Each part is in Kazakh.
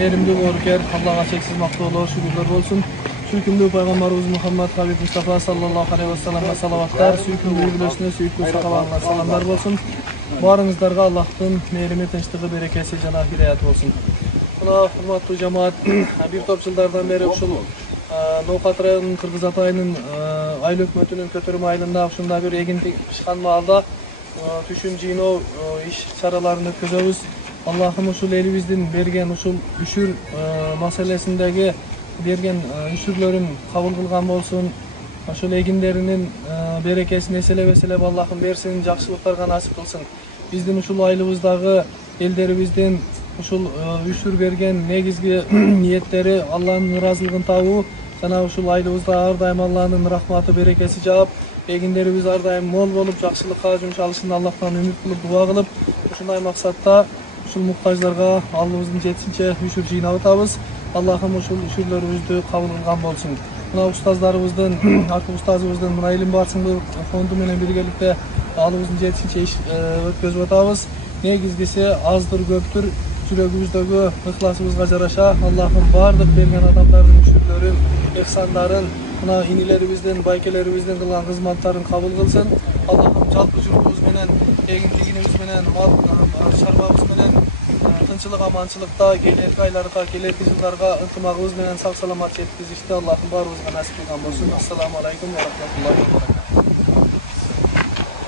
Mehrimli Görker, Allah'a çeksiz maktulur, şükürler olsun. Süykümlü Peygamberimiz Muhammed Habib Mustafa sallallahu aleyhi ve sellem'e salavatlar, süykümlü yübülesine, süykümlü sakalarına salamlar olsun. Barınızlarga Allah'ın mehrimi, tinçliği, berekesi, Cenab-ı Hidayet olsun. Buna hurmatlı cemaat, bir top yıllardan beri uşul Nokat rayonunun Kırgız Atay'nın aylı hükümetinin kötürüm ayılında uşunda bir egin pişkan maalda tüşüm jino iş çaralarını ötközöbüz. Allah'ım uşul elimizden bergen uşul üşür meselesindeki bergen üşürlerin kabul kılgan bolsun. Uşul eginlerinin berekesini eselep Allah'ım versin, jakşılıklarga nasip kılsın. Bizden uşul aylыбыздагы ellerimizden uşul üşür bergen negizgi niyetleri Allah'ın razılığını tabuu. Sana uşul aylыбызda ар дайым Allah'ın rahmatı berekesi jağıp, eginlerimiz ар дайым mol bolup, jakşılıkka жумшалышын Allah'tan ümit kılıp, dua kılıp, ушундай максатта ушул muhtajlarga алыбыздын жетишинче üşür жыйнап атабыз. Allah'ım ушул üşürlөрүбүздү kabul kılgan bolsun. Muna ustazlarыбыздын, Akif ustazыбыздын muna ilim barçılığı fondu менен birgelikte алыбыздын жетишинче iş ötközüp atабыз. Negizgisi azdır köptür, жүрөгүбүздөгү ыхласыбызга жараша Allah'ım бардык берген адамдардын üşürlөрүн, ihsanların, muna inileribиздин, байкелерибиздин кылган кызматтарын кабыл кылсын. Allah'ım жалпы жүрүбүз менен, эгинтигибиз менен, мал чарбабыз менен тынчылык, аманчылыкта келерки айларга, келерки жылдарга ынтымагыбыз менен сак саламат жеткизишти Allah'ım баарыбызга насип кылган болсун. Ассаламу алейкум ва рахматуллахи ва баракатух.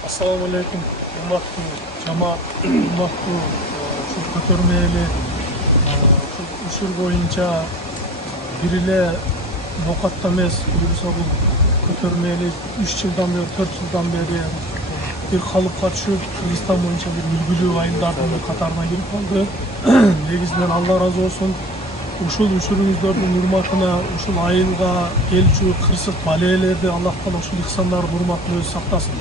Assalamu alaikum. Hurmatlı cemaat, hurmatlı şu kötürmeyeli uşur boyunca birile Nokat'ta mes, birisi bu kötürmeyeli 3 yıldan beri, 4 yıldan beri bir kalıpka düşüp Kırgızistan boyunca bir ülgülü ayınlardan katarına girip oldu. Negizden Allah razı olsun. Uşul üşürüңүздөрдүн урматына, ушул айылга келчү кырсык балээлерди Аллахтан ушул ихсандар урматына өзү сактасын.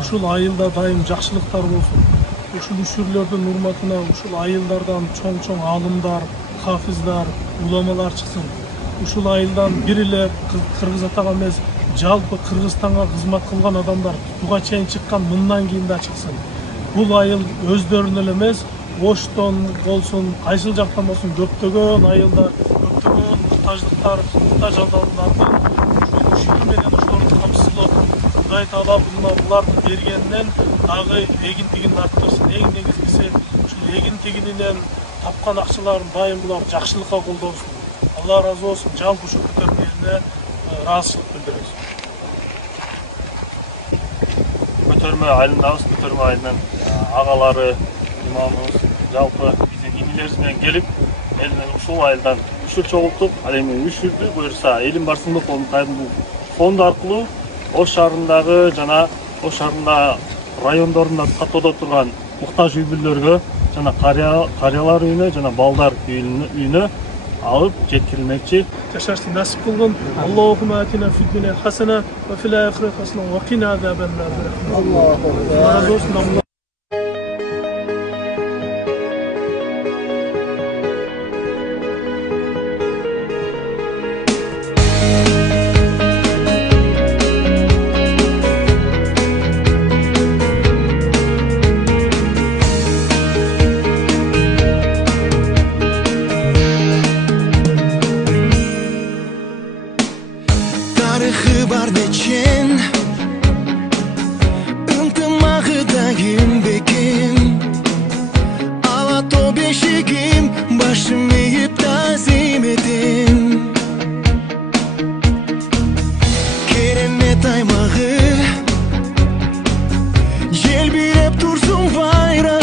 Ушул айылда дайым жакшылыктар болсун. Ушул üşүрлөрдүн урматына ушул айылдардан чоң алымдар, хафиздар, уламалар чыксын. Ушул айылдан бир эле Кыргыз Атага эмес, жалпы Кыргызстанга кызмат кылган адамдар буга чейин чыккан, мындан кийин да чыксын. Бул айыл өздөрүнө эле эмес, Оштон болсун, кайсыл жактан болсун көптөгөн айылдар, көптөгөн муктаждыктар, муктаж адамдардын ушул менен ошолорду камсыздап, Кудай Таала буларды бергенден дагы эгин-тигин арттырсын. Эң негизгиси ушул эгин-тигининен тапкан акчаларын дайым булар жакшылыкка колдонсун. Allah razı olsun. Жалпы ушул көтөрмөлүнө ыраазычылык билдиребиз. Көтөрмө айылындабыз, көтөрмө айылынын агалары, имамыбыз, жалпы биздин инилерибиз менен келип, эл менен ушул айылдан үшүр чогулттук. Ал эми үшүрдү буюрса, элим барсында кайдын фонд аркылуу Ош шаарындагы жана Ош шаарында райондорунда каттоодо турган муктаж үй-бүлөлөргө жана карыялар үйүнө жана балдар үйүнө alıp жеткирилмекчи. Жашашты насип кылгын. Аллахумма атина фид дуния хасана ва фил ахирати хасана ва кина азабан нар. Аллаху Tarixi var neçen ıntımağıda bekim Alato beşigim başım eğip tazim edin Keremet aymağı Jel birep dursun bayrağı